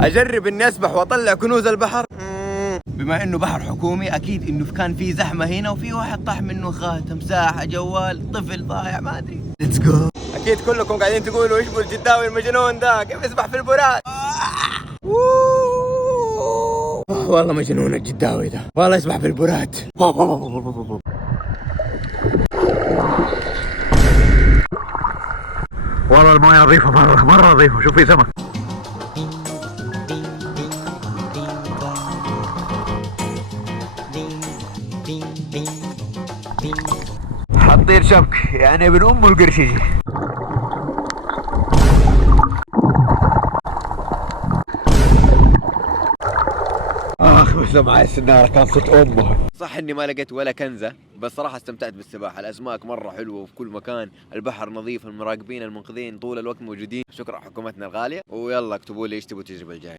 اجرب اني اسبح واطلع كنوز البحر. بما انه بحر حكومي اكيد انه كان في زحمه هنا وفي واحد طاح منه خاتم، ساعه، جوال، طفل ضايع، ما ادري. ليتس جو. اكيد كلكم قاعدين تقولوا ايش الجداوي المجنون ده كيف يسبح في البراد. والله مجنون الجداوي ده، والله يسبح في البراد. والله المويه نظيفه، مره نظيفه. شوف في سمك. حطير شبك يعني ابن ام القرشيجي. بس معاي السناره كانت صوت امه. صح اني ما لقيت ولا كنزه، بس صراحه استمتعت بالسباحه. الاسماك مره حلوه وفي كل مكان، البحر نظيف، المراقبين المنقذين طول الوقت موجودين. شكرا حكومتنا الغاليه، ويلا اكتبوا لي ايش تبوا التجربه الجايه.